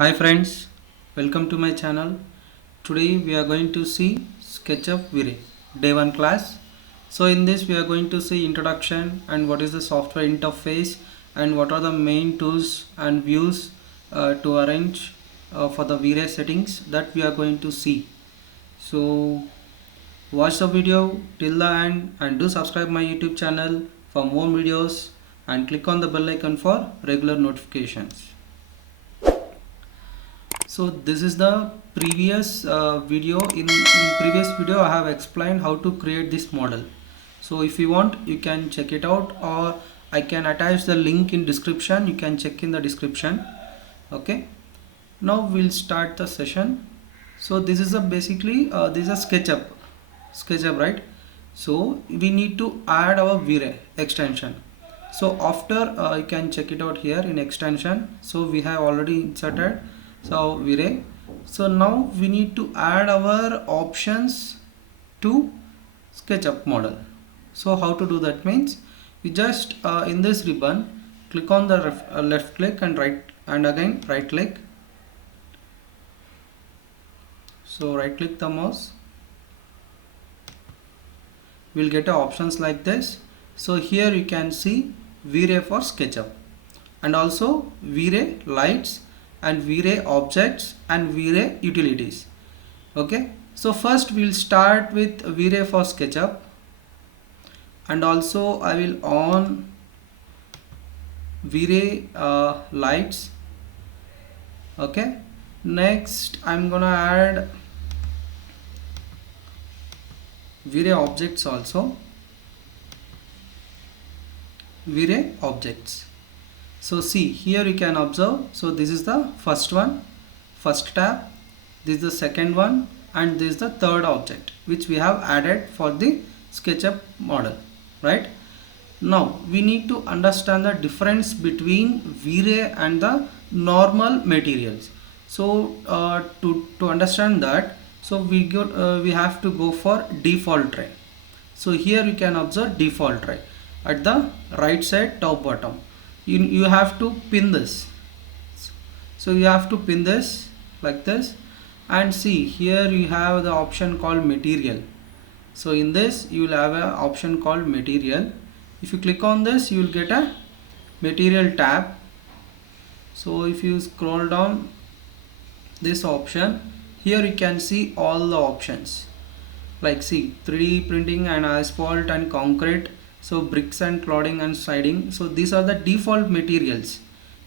Hi friends, welcome to my channel. Today we are going to see SketchUpVrayDay Day 1 class. So in this we are going to see introduction and what is the software interface and what are the main tools and views to arrange for the V-Ray settings that we are going to see. So watch the video till the end and do subscribe my YouTube channel for more videos and click on the bell icon for regular notifications. So this is the previous video. In previous video I have explained how to create this model. So if you want you can check it out, or I can attach the link in description. You can check in the description. Okay, now we'll start the session. So this is a basically this is a SketchUp, right? So we need to add our V-Ray extension. So after you can check it out here in extension. So we have already inserted V-Ray. So now we need to add our options to SketchUp model. So how to do that means you just in this ribbon click on the left click and again right click. So right click the mouse, we'll get options like this. So here you can see V-Ray for SketchUp and also V-Ray lights and V-Ray objects and V-Ray utilities. Okay, so first we'll start with V-Ray for SketchUp, and also I will on V-Ray lights. Okay, next I'm gonna add V-Ray objects also. V-Ray objects. So see here you can observe. So this is the first one, first tab. This is the second one, and this is the third object which we have added for the SketchUp model, right? Now we need to understand the difference between V-Ray and the normal materials. So to understand that, so we have to go for default tray. So here you can observe default tray at the right side top bottom. You have to pin this. So you have to pin this like this, and see here you have the option called material. So in this you will have an option called material. If you click on this you will get a material tab. So if you scroll down this option, here you can see all the options like see 3D printing and asphalt and concrete. So bricks and cladding and siding. So these are the default materials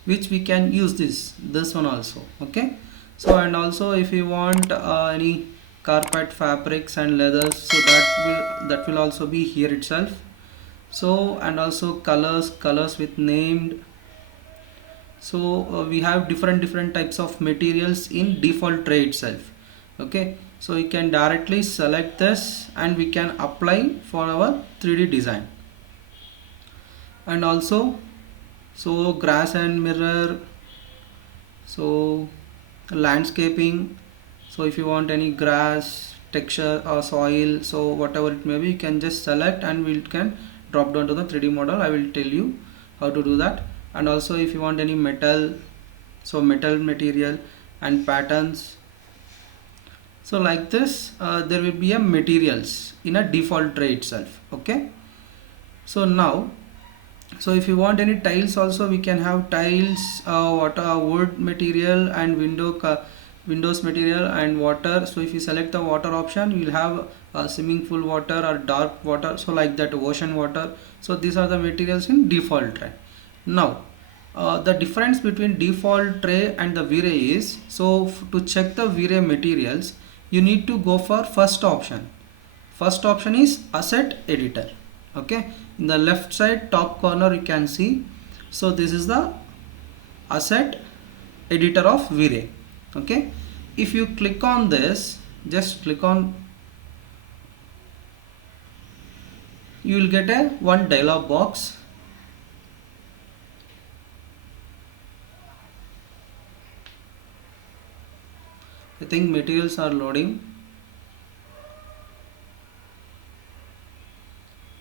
which we can use this one also. Okay, so and also if you want any carpet fabrics and leathers, so that will also be here itself. So and also colors with named. So we have different types of materials in default tray itself. Okay, so you can directly select this and we can apply for our 3D design. And also so grass and mirror, so landscaping. So if you want any grass texture or soil, so whatever it may be, you can just select and we can drop down to the 3D model. I will tell you how to do that. And also if you want any metal, so metal material and patterns. So like this there will be a materials in a default tray itself. Okay, so now so if you want any tiles also, we can have tiles, wood material and windows material and water. So if you select the water option, you will have swimming pool water or dark water, so like that ocean water. So these are the materials in default tray. Now the difference between default tray and the V-Ray is, so to check the V-Ray materials you need to go for first option. First option is asset editor. Okay, in the left side top corner you can see, so this is the asset editor of V-Ray. Okay, if you click on this, just click on, you will get a one dialog box. I think materials are loading.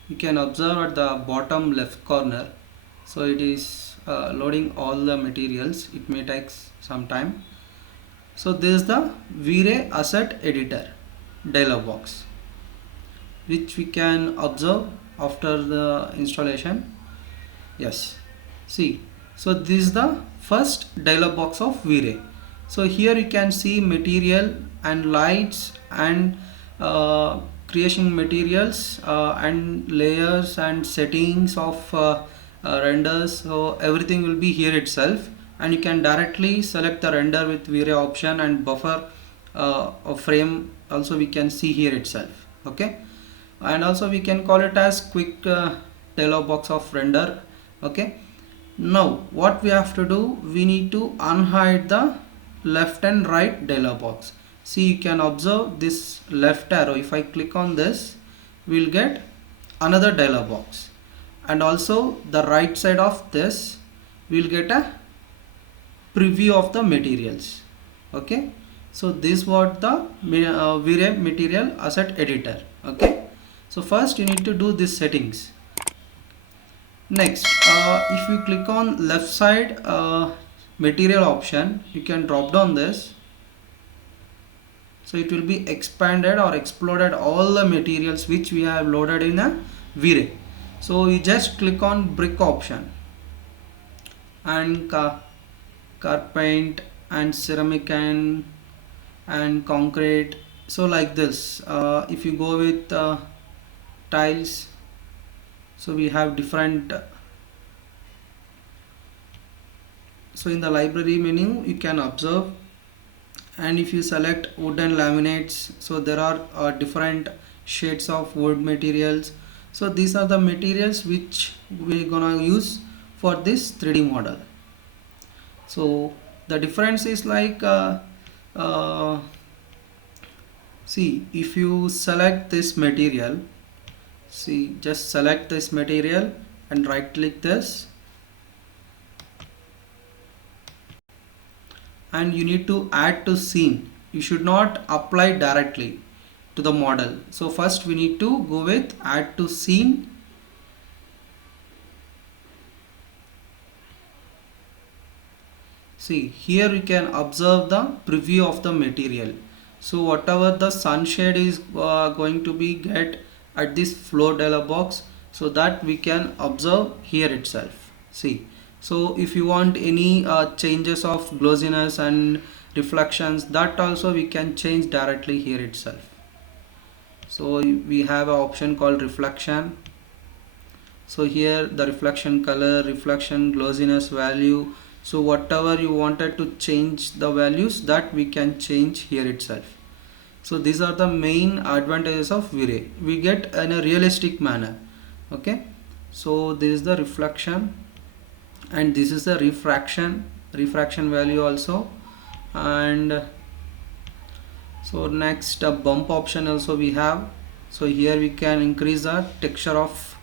You can observe at the bottom left corner, so it is loading all the materials. It may take some time. So this is the V-Ray Asset Editor dialog box, which we can observe after the installation. Yes, see, so this is the first dialog box of V-Ray. So here you can see material and lights and creation materials and layers and settings of renders. So everything will be here itself, and you can directly select the render with V-Ray option, and buffer a frame also we can see here itself. Okay, and also we can call it as quick dialog box of render. Okay, now what we have to do, we need to unhide the left and right dialog box. See, you can observe this left arrow. If I click on this, we'll get another dialog box, and also the right side of this we'll get a preview of the materials. Okay, so this what the V-Ray material asset editor. Okay, so first you need to do these settings. Next, if you click on left side material option, you can drop down this, so it will be expanded or exploded all the materials which we have loaded in a V-Ray. So you just click on brick option and car paint and ceramic and concrete. So like this, if you go with tiles, so we have different. So in the library menu you can observe, and if you select wood and laminates, so there are different shades of wood materials. So these are the materials which we're gonna use for this 3D model. So the difference is like see, if you select this material, see, just select this material and right click this, and you need to add to scene. You should not apply directly to the model. So first we need to go with add to scene. See, here you can observe the preview of the material. So whatever the sunshade is going to be get at this floor dialog box, so that we can observe here itself. See, so if you want any changes of glossiness and reflections, that also we can change directly here itself. So we have an option called reflection. So here the reflection color, reflection glossiness value, so whatever you wanted to change the values, that we can change here itself. So these are the main advantages of V-Ray. We get in a realistic manner. Okay, so this is the reflection, and this is the refraction value also. And so next, a bump option also we have. So here we can increase the texture of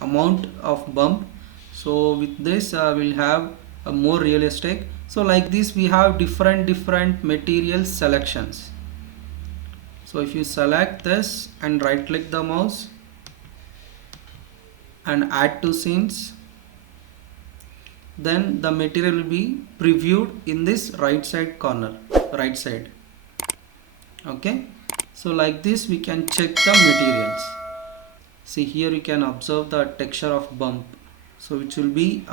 amount of bump. So with this we'll have a more realistic. So like this we have different material selections. So if you select this and right click the mouse and add to scenes, then the material will be previewed in this right side corner, right side. Okay, so like this we can check the materials. See, here you can observe the texture of bump, so which will be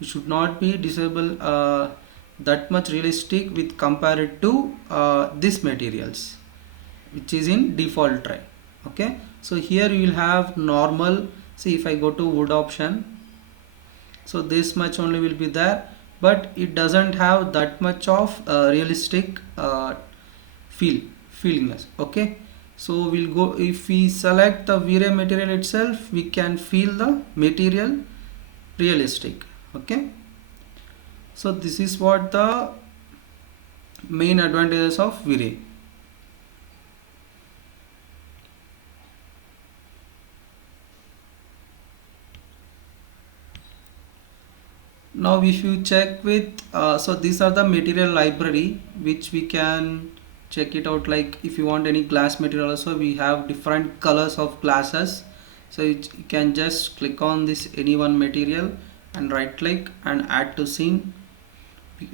it should not be disabled that much realistic with compared to this materials which is in default try. Okay, so here you will have normal. See, if I go to wood option, so this much only will be there, but it doesn't have that much of realistic feelingness. Okay, so we'll go, if we select the V-Ray material itself, we can feel the material realistic. Okay, so this is what the main advantages of V-Ray. Now if you check with so these are the material library which we can check it out. Like if you want any glass material also, we have different colors of glasses. So you can just click on this any one material and right click and add to scene.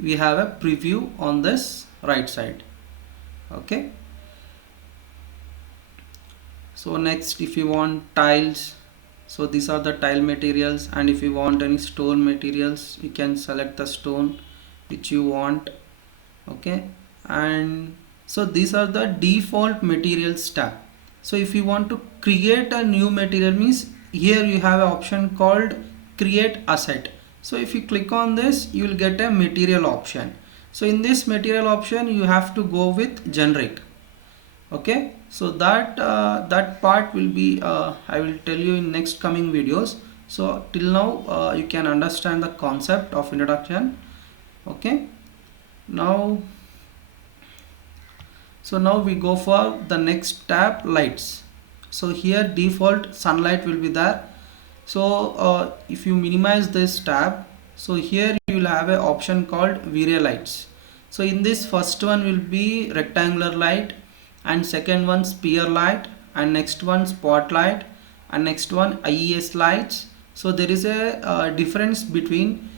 We have a preview on this right side. Okay, so next, if you want tiles, so these are the tile materials, and if you want any stone materials, you can select the stone which you want. Okay, and so these are the default materials tab. So if you want to create a new material, means here you have an option called create asset. So if you click on this, you will get a material option. So in this material option, you have to go with generic. Okay, so that part will be I will tell you in next coming videos. So till now you can understand the concept of introduction. Okay, now we go for the next tab, lights. So here default sunlight will be there. So if you minimize this tab, so here you will have an option called V-Ray lights. So in this, first one will be rectangular light, and second one sphere light, and next one spotlight, and next one IES lights. So there is a difference between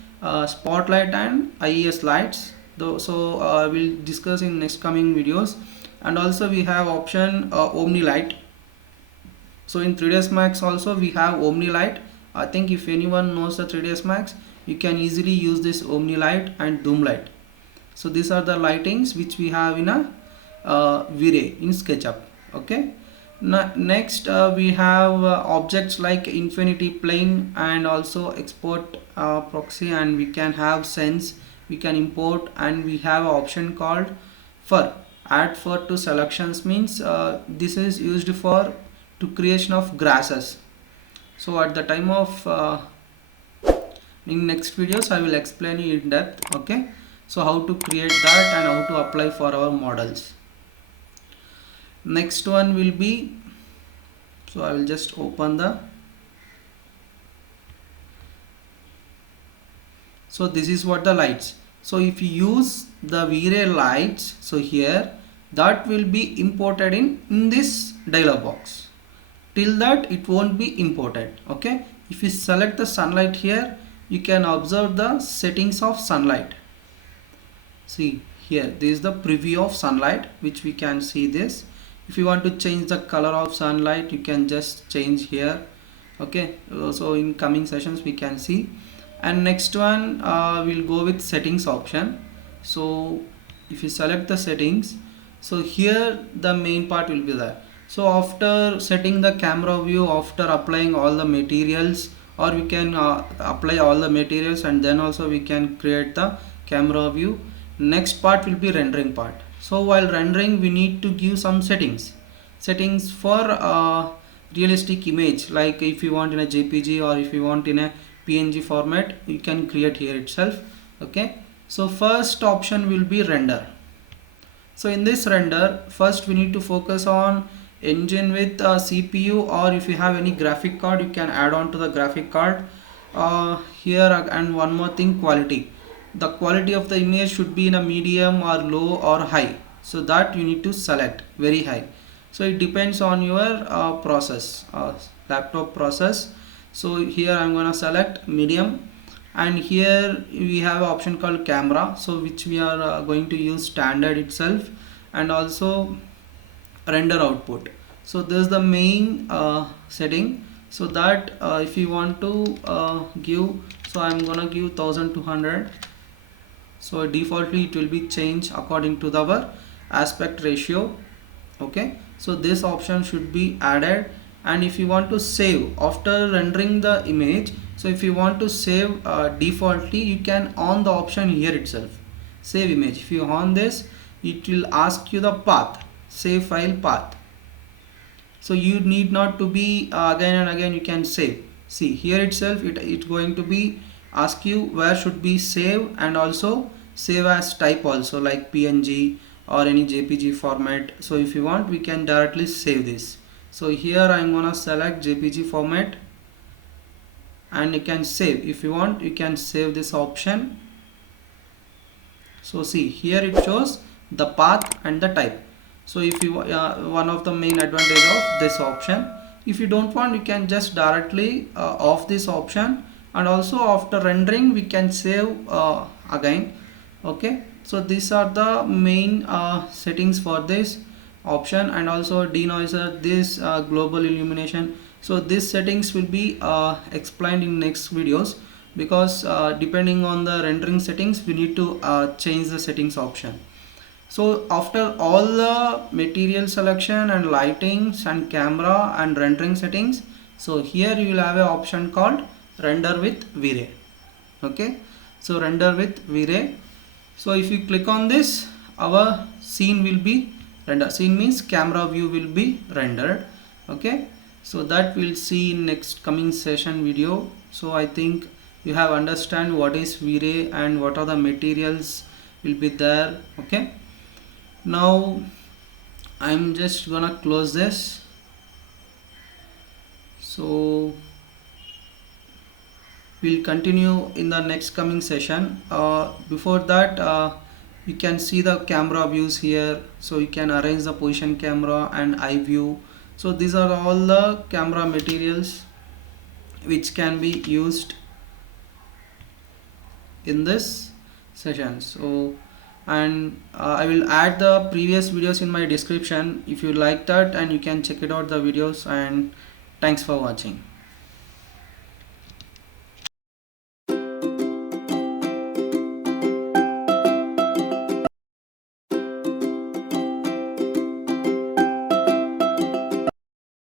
spotlight and IES lights, so we'll discuss in next coming videos. And also we have option Omni light. So in 3ds Max also we have Omni light. I think if anyone knows the 3ds Max, you can easily use this Omni light and Doom light. So these are the lightings which we have in a V-Ray in SketchUp. Okay, next we have objects like infinity plane, and also export proxy, and we can have sense, we can import, and we have an option called fur. Add fur to selections means this is used for to creation of grasses. So at the time of in next videos I will explain you in depth. Okay, so how to create that and how to apply for our models. Next one will be, so I will just open the, so this is what the lights. So if you use the V-Ray lights, so here that will be imported in this dialog box. Till that it won't be imported. Okay, if you select the sunlight here, you can observe the settings of sunlight. See here, this is the preview of sunlight which we can see this. If you want to change the color of sunlight, you can just change here. Okay, so in coming sessions we can see. And next one we'll go with settings option. So if you select the settings, so here the main part will be there. So after setting the camera view, after applying all the materials, or we can apply all the materials and then also we can create the camera view. Next part will be rendering part. So while rendering, we need to give some settings for realistic image, like if you want in a JPG or if you want in a PNG format, you can create here itself. Okay, so first option will be render. So in this render, first we need to focus on engine with CPU, or if you have any graphic card, you can add on to the graphic card here. And one more thing, quality. The quality of the image should be in a medium or low or high, so that you need to select very high. So it depends on your process, laptop process. So here I'm gonna select medium, and here we have an option called camera, so which we are going to use standard itself, and also render output. So this is the main setting. So that if you want to give, so I'm gonna give 1200. So defaultly it will be changed according to our aspect ratio. Okay, so this option should be added. And if you want to save after rendering the image, so if you want to save defaultly, you can on the option here itself, save image. If you on this, it will ask you the path, save file path. So you need not to be again and again you can save. See here itself, it's going to be ask you where should be save, and also save as type also, like PNG or any JPG format. So if you want, we can directly save this. So here I'm gonna select JPG format, and you can save. If you want, you can save this option. So see here it shows the path and the type. So if you one of the main advantage of this option. If you don't want, you can just directly off this option, and also after rendering we can save again. Okay, so these are the main settings for this option, and also denoiser, this global illumination. So these settings will be explained in next videos, because depending on the rendering settings we need to change the settings option. So after all the material selection and lightings and camera and rendering settings, so here you will have an option called render with V-Ray. Okay, so render with V-Ray. So if you click on this, our scene will be rendered. Scene means camera view will be rendered. Okay, so that we'll see in next coming session video. So I think you have understand what is V-Ray and what are the materials will be there. Okay, now I'm just gonna close this. So we'll continue in the next coming session. Before that, you can see the camera views here, so you can arrange the position camera and eye view. So these are all the camera materials which can be used in this session. So, and I will add the previous videos in my description if you like that, and you can check it out the videos. And thanks for watching.